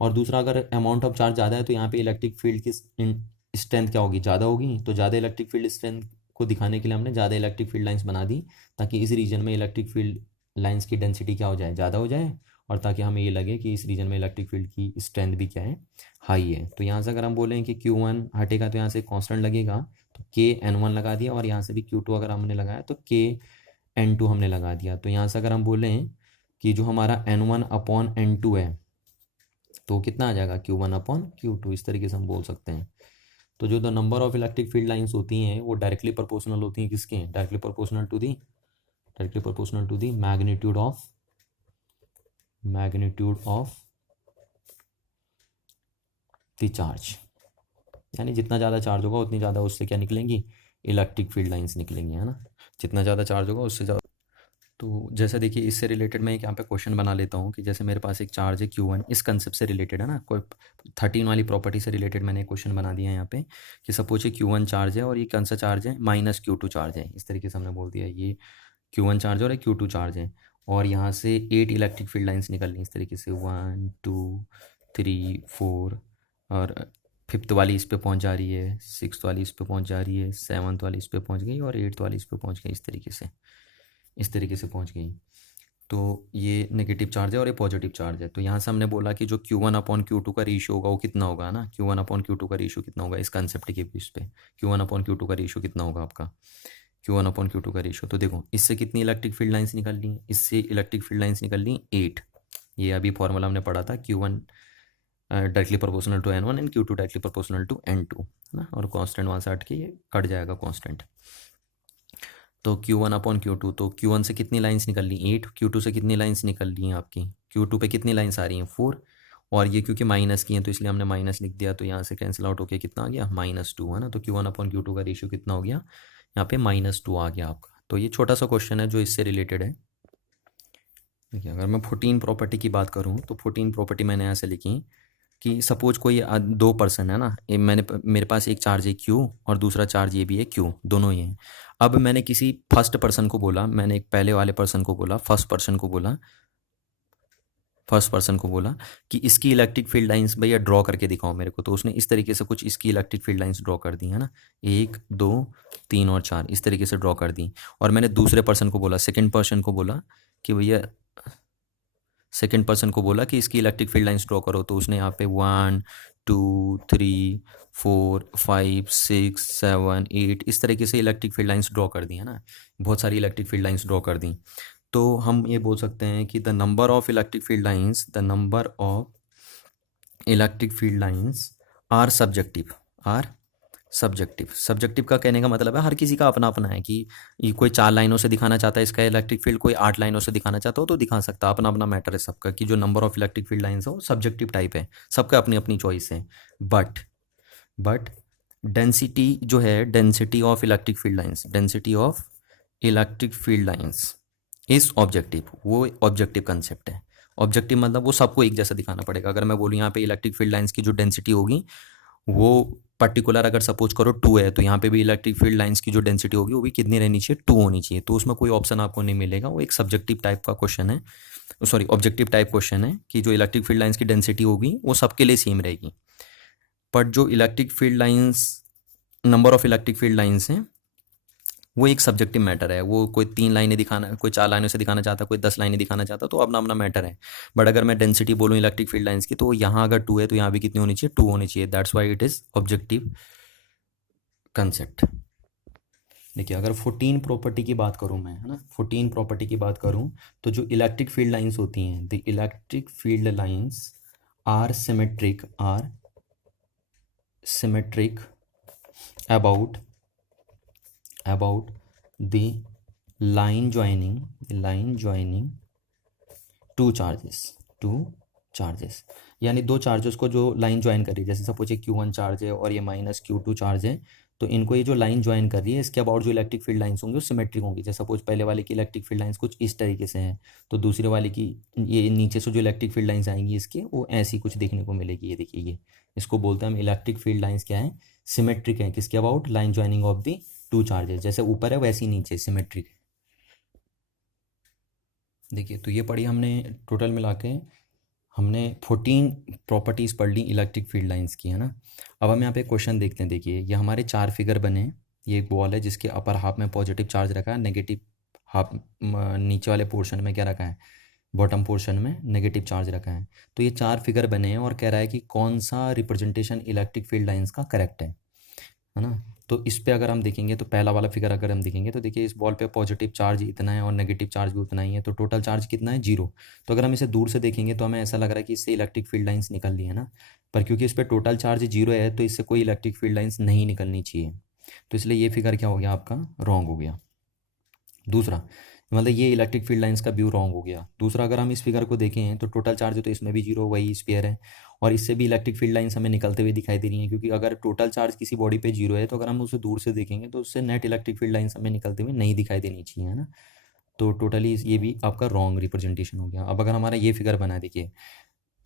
और दूसरा, अगर अमाउंट ऑफ चार्ज ज़्यादा है तो यहाँ पे इलेक्ट्रिक फील्ड की स्ट्रेंथ क्या होगी, ज़्यादा होगी। तो ज़्यादा इलेक्ट्रिक फील्ड स्ट्रेंथ को दिखाने के लिए हमने ज़्यादा इलेक्ट्रिक फील्ड लाइंस बना दी, ताकि इस रीजन में इलेक्ट्रिक फील्ड लाइंस की डेंसिटी क्या हो जाए, ज़्यादा हो जाए, और ताकि हमें ये लगे कि इस रीजन में इलेक्ट्रिक फील्ड की स्ट्रेंथ भी क्या है, हाई है। तो यहाँ से अगर हम बोलें कि Q1 हटेगा तो यहाँ से कांस्टेंट लगेगा, तो K_N1 लगा दिया, और यहाँ से भी Q2 अगर हमने लगाया तो K_N2 हमने लगा दिया। तो यहाँ से अगर हम बोलें कि जो हमारा N1/N2 है तो कितना आ जाएगा, Q1/Q2, इस तरीके से हम बोल सकते हैं। तो जो the number of electric field lines होती हैं वो डायरेक्टली प्रोपोर्शनल होती हैं किसके, directly proportional to the magnitude of the charge. यानी जितना ज़्यादा चार्ज होगा उतनी ज़्यादा उससे क्या निकलेंगी, इलेक्ट्रिक फील्ड लाइंस निकलेंगी, है ना। जितना ज़्यादा चार्ज होगा उससे ज़्यादा। तो जैसे देखिए इससे रिलेटेड मैं एक यहाँ पे क्वेश्चन बना लेता हूँ कि जैसे मेरे पास एक चार्ज है Q1, इस कंसेप्ट से रिलेटेड है ना, कोई 13 वाली प्रॉपर्टी से रिलेटेड मैंने एक क्वेश्चन बना दिया है यहाँ पे कि सपोज ये Q1 चार्ज है और ये कौन सा चार्ज है, -Q2 चार्ज है। इस तरीके से हमने बोल दिया ये Q1 चार्ज है और ये Q2 चार्ज है, और यहाँ से 8 इलेक्ट्रिक फील्ड लाइन्स निकल रही इस तरीके से, 1 2 3 4, और 5th वाली इस पे पहुँच जा रही है, 6th वाली इस पे पहुँच जा रही है, 7th वाली इस पे पहुँच गई, और 8th वाली इस पे पहुँच गई, इस तरीके से पहुँच गई। तो ये नेगेटिव चार्ज है और ये पॉजिटिव चार्ज है। तो यहाँ से हमने बोला कि जो Q1/Q2 का रेशियो होगा वो कितना होगा ना, Q1/Q2 का रेशियो कितना होगा, इस कंसेप्ट के बेस पे Q1/Q2 का रेशियो कितना होगा आपका, Q1/Q2 का रेशियो। तो देखो इससे कितनी इलेक्ट्रिक फील्ड लाइंस निकल ली, इससे इलेक्ट्रिक फील्ड लाइंस निकल ली 8। ये अभी फॉर्मूला हमने पढ़ा था, Q1 directly proportional to N1 and Q2 directly proportional to N2, है ना। और कांस्टेंट वहाँ से हट के ये कट जाएगा कांस्टेंट। तो Q1/Q2, तो Q1 से कितनी लाइंस निकल ली 8, Q2 से कितनी लाइंस निकल ली हैं आपकी, Q2 पे कितनी लाइंस आ रही हैं 4, और ये क्योंकि माइनस की हैं तो इसलिए हमने माइनस लिख दिया, तो यहाँ से कैंसिल आउट होकर कितना आ गया, -2, है ना। तो Q1/Q2 का रेशियो कितना हो गया, यहाँ पे -2 आ गया आपका। तो ये छोटा सा क्वेश्चन है जो इससे रिलेटेड है। देखिए अगर मैं 14 प्रॉपर्टी की बात करूँ तो 14 प्रॉपर्टी मैंने यहाँ से लिखी कि सपोज कोई 2 पर्सन है ना, मेरे पास एक चार्ज है Q और दूसरा चार्ज ये भी है Q, दोनों ही हैं। अब मैंने किसी फर्स्ट पर्सन को बोला, मैंने एक पहले वाले पर्सन को बोला, फर्स्ट पर्सन को बोला कि इसकी इलेक्ट्रिक फील्ड लाइंस भैया ड्रॉ करके दिखाओ मेरे को। तो उसने इस तरीके से कुछ इसकी इलेक्ट्रिक फील्ड लाइंस ड्रॉ कर दी, है ना, 1 2 3 और 4 इस तरीके से ड्रॉ कर दी। और मैंने दूसरे पर्सन को बोला, सेकेंड पर्सन को बोला कि भैया कि इसकी इलेक्ट्रिक फील्ड लाइंस ड्रॉ करो। तो उसने यहाँ पे 1 2 3 4 5 6 7 8 इस तरीके से इलेक्ट्रिक फील्ड लाइंस ड्रॉ कर दी, है ना, बहुत सारी इलेक्ट्रिक फील्ड लाइंस ड्रॉ कर दी। तो हम ये बोल सकते हैं कि the number of electric field lines are subjective का कहने का मतलब है हर किसी का अपना अपना है, कि कोई 4 लाइनों से दिखाना चाहता है इसका इलेक्ट्रिक फील्ड, कोई 8 लाइनों से दिखाना चाहता हो तो दिखा सकता है, अपना अपना मैटर है सबका, कि जो number of electric field lines है वो सब्जेक्टिव टाइप है, सबका अपनी अपनी चॉइस है। बट डेंसिटी जो है, density of electric field lines is objective, वो ऑब्जेक्टिव कंसेप्ट है। ऑब्जेक्टिव मतलब वो सबको एक जैसा दिखाना पड़ेगा। अगर मैं बोलूँ यहाँ पे इलेक्ट्रिक फील्ड लाइंस की जो डेंसिटी होगी वो पर्टिकुलर, अगर सपोज करो 2 है, तो यहाँ पे भी इलेक्ट्रिक फील्ड लाइंस की जो डेंसिटी होगी वो भी कितनी रहनी चाहिए, 2 होनी चाहिए। तो उसमें कोई ऑप्शन आपको नहीं मिलेगा, वो एक सब्जेक्टिव टाइप का क्वेश्चन है, सॉरी ऑब्जेक्टिव टाइप क्वेश्चन है, कि जो इलेक्ट्रिक फील्ड लाइंस की डेंसिटी होगी वो सबके लिए सेम रहेगी। बट जो electric field lines, number of electric field lines हैं वो एक सब्जेक्टिव मैटर है। वो कोई 3 लाइनें दिखाना, कोई 4 लाइनों से दिखाना चाहता, कोई 10 लाइनें दिखाना चाहता, तो अपना अपना मैटर है। बट अगर मैं डेंसिटी बोलूँ इलेक्ट्रिक फील्ड लाइंस की, तो यहाँ अगर 2 है तो यहाँ भी कितनी होनी चाहिए, 2 होनी चाहिए। That's why it is objective concept. देखिए अगर 14 प्रॉपर्टी की बात करूँ मैं, है ना, 14 प्रॉपर्टी की बात करूँ तो जो इलेक्ट्रिक फील्ड लाइंस होती हैं, the electric field lines are symmetric about the line joining two charges, यानी 2 चार्जेस को जो लाइन ज्वाइन कर रही है, जैसे सपोज ये Q1 चार्ज है और ये -Q2 चार्ज है, तो इनको ये जो लाइन ज्वाइन कर रही है इसके अबाउट जो इलेक्ट्रिक फील्ड लाइंस होंगी वो सिमेट्रिक होंगी। जैसे सपोज पहले वाले की इलेक्ट्रिक फील्ड लाइंस कुछ इस तरीके से हैं, तो दूसरे वाले की ये नीचे से जो इलेक्ट्रिक फील्ड लाइंस आएंगी इसके वो ऐसी कुछ देखने को मिलेगी। ये देखिए, ये इसको बोलते हैं हम इलेक्ट्रिक फील्ड लाइंस क्या है, सिमेट्रिक है। किसके about? Line joining of the two charges, जैसे ऊपर है वैसे ही नीचे सिमेट्रिक है। देखिए, तो ये पढ़ी हमने टोटल मिला के, हमने 14 प्रॉपर्टीज़ पढ़ ली इलेक्ट्रिक फील्ड लाइंस की, है ना। अब हम यहाँ पे क्वेश्चन देखते हैं। देखिए, ये हमारे 4 फिगर बने हैं। ये एक बॉल है जिसके अपर हाफ में पॉजिटिव चार्ज रखा है, नेगेटिव हाफ नीचे वाले पोर्शन में क्या रखा है, बॉटम पोर्शन में नेगेटिव चार्ज रखा है। तो ये 4 फिगर बने हैं और कह रहा है कि कौन सा रिप्रेजेंटेशन इलेक्ट्रिक फील्ड लाइंस का करेक्ट है ना। तो इस पे अगर हम देखेंगे तो पहला वाला फिगर अगर हम देखेंगे तो देखिए, इस बॉल पे पॉजिटिव चार्ज इतना है और नेगेटिव चार्ज भी उतना ही है, तो टोटल चार्ज कितना है? 0। तो अगर हम इसे दूर से देखेंगे तो हमें ऐसा लग रहा है कि इससे इलेक्ट्रिक फील्ड लाइंस निकल रही है ना, पर क्योंकि इस पर टोटल चार्ज 0 है तो इससे कोई इलेक्ट्रिक फील्ड लाइंस नहीं निकलनी चाहिए। तो इसलिए ये फिगर क्या हो गया आपका? रॉन्ग हो गया। दूसरा, मतलब ये इलेक्ट्रिक फील्ड लाइंस का व्यू रॉन्ग हो गया। दूसरा, अगर हम इस फिगर को देखें तो टोटल चार्ज है तो इसमें भी 0, वही स्फीयर है, और इससे भी इलेक्ट्रिक फील्ड लाइंस हमें निकलते हुए दिखाई दे रही हैं। क्योंकि अगर टोटल चार्ज किसी बॉडी पे 0 है तो अगर हम उसे दूर से देखेंगे तो उससे नेट इलेक्ट्रिक फील्ड लाइंस हमें निकलते हुए नहीं दिखाई देनी चाहिए, है ना। तो टोटली ये भी आपका रॉन्ग रिप्रेजेंटेशन हो गया। अब अगर हमारा ये फिगर बना है, देखिए,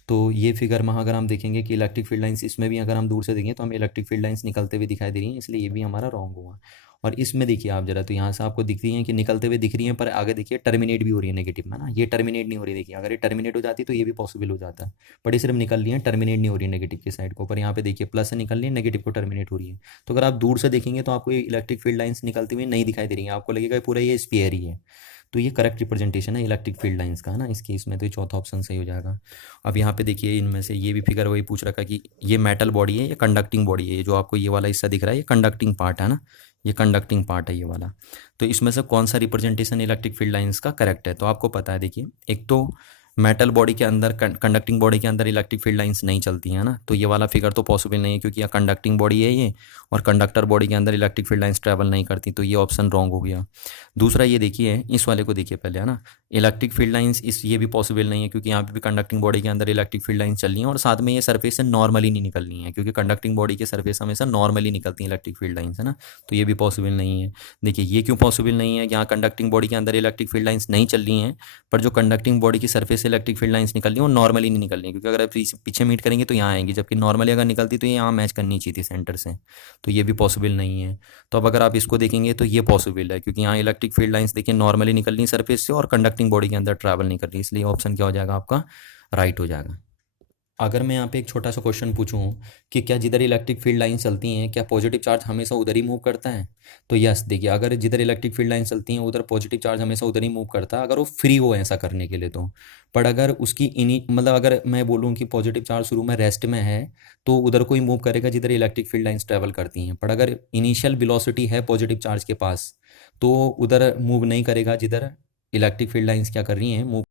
तो ये फिगर में अगर हम देखेंगे कि इलेक्ट्रिक फील्ड लाइंस इसमें भी अगर हम दूर से देखें तो हमें इलेक्ट्रिक फील्ड लाइंस निकलते हुए दिखाई दे रही हैं, इसलिए ये भी हमारा रॉन्ग हुआ। और इसमें देखिए आप जरा, तो यहाँ से आपको दिख रही हैं कि निकलते हुए दिख रही हैं, पर आगे देखिए टर्मिनेट भी हो रही है नेगेटिव में ना, ये टर्मिनेट नहीं हो रही। देखिए, अगर ये टर्मिनेट हो जाती तो ये भी पॉसिबल हो जाता, बट ये सिर्फ निकल रही है, टर्मिनेट नहीं हो रही है नेगेटिव की साइड को। पर यहाँ पे देखिए प्लस से निकल रही है, नेगेटिव को टर्मिनेट हो रही है। तो अगर आप दूर से देखेंगे तो आपको ये इलेक्ट्रिक फील्ड लाइंस निकलती हुई नहीं दिखाई दे रही है, आपको लगेगा पूरा ये स्पेयर ही है। तो ये करेक्ट रिप्रेजेंटेशन है इलेक्ट्रिक फील्ड लाइंस का, है ना, इस केस में। तो ये चौथा ऑप्शन सही हो जाएगा। अब यहाँ पे देखिए, इनमें से ये भी फिगर वही पूछ रखा कि ये मेटल बॉडी है, ये कंडक्टिंग बॉडी है। ये जो आपको ये वाला हिस्सा दिख रहा है ये कंडक्टिंग पार्ट है ना, ये कंडक्टिंग पार्ट है ये वाला। तो इसमें से कौन सा रिप्रेजेंटेशन इलेक्ट्रिक फील्ड लाइंस का करेक्ट है? तो आपको पता है, देखिए, एक तो मेटल बॉडी के अंदर, कंडक्टिंग बॉडी के अंदर इलेक्ट्रिक फील्ड लाइंस नहीं चलती हैं ना, तो ये वाला फिगर तो पॉसिबल नहीं है, क्योंकि यह कंडक्टिंग बॉडी है ये, और कंडक्टर बॉडी के अंदर इलेक्ट्रिक फील्ड लाइंस ट्रैवल नहीं करती, तो ये ऑप्शन रॉन्ग हो गया। दूसरा, ये देखिए, इस वाले को देखिए पहले, है ना, इलेक्ट्रिक फील्ड लाइंस ये भी पॉसिबल नहीं है, क्योंकि यहाँ पे भी कंडक्टिंग बॉडी के अंदर इलेक्ट्रिक फील्ड लाइंस चल रही हैं और साथ में ये सरफेस से नॉर्मली नहीं निकल रही है, क्योंकि कंडक्टिंग बॉडी के सरफेस हमेशा नॉर्मली निकलती हैं इलेक्ट्रिक फील्ड लाइंस, है ना। तो ये भी पॉसिबल नहीं है। देखिए, ये क्यों पॉसिबल नहीं है? यहाँ कंडक्टिंग बॉडी के अंदर इलेक्ट्रिक फील्ड लाइंस नहीं चल रही हैं, पर जो कंडक्टिंग बॉडी की सरफेस से इलेक्ट्रिक फील्ड लाइंस निकल रही हैं वो नॉर्मली नहीं निकल रही हैं, क्योंकि अगर आप पीछे मीट करेंगे तो यहाँ आएंगी, जबकि नॉर्मली अगर निकलती तो ये यहाँ मैच करनी चाहिए थी सेंटर से। तो ये भी पॉसिबल नहीं है। तो अब अगर आप इसको देखेंगे तो ये पॉसिबल है, क्योंकि यहाँ इलेक्ट्रिक फील्ड लाइंस देखिए नॉर्मली निकल रही सरफेस से और कंडक्टिंग बॉडी के अंदर ट्रैवल नहीं कर रही, इसलिए ऑप्शन क्या हो जाएगा आपका? राइट हो जाएगा। अगर मैं यहाँ पे एक छोटा सा क्वेश्चन पूछूं कि क्या जिधर इलेक्ट्रिक फील्ड लाइन चलती हैं क्या पॉजिटिव चार्ज हमेशा उधर ही मूव करता है? तो यस, देखिए, अगर जिधर इलेक्ट्रिक फील्ड लाइन चलती हैं उधर पॉजिटिव चार्ज हमेशा उधर ही मूव करता है, अगर वो फ्री हो ऐसा करने के लिए तो। पर अगर उसकी मतलब अगर मैं बोलूँ कि पॉजिटिव चार्ज शुरू में रेस्ट में है तो उधर को ही मूव करेगा जिधर इलेक्ट्रिक फील्ड लाइन्स ट्रैवल करती हैं। पर अगर इनिशियल वेलोसिटी है पॉजिटिव चार्ज के पास तो उधर मूव नहीं करेगा जिधर इलेक्ट्रिक फील्ड लाइन्स क्या कर रही हैं, मूव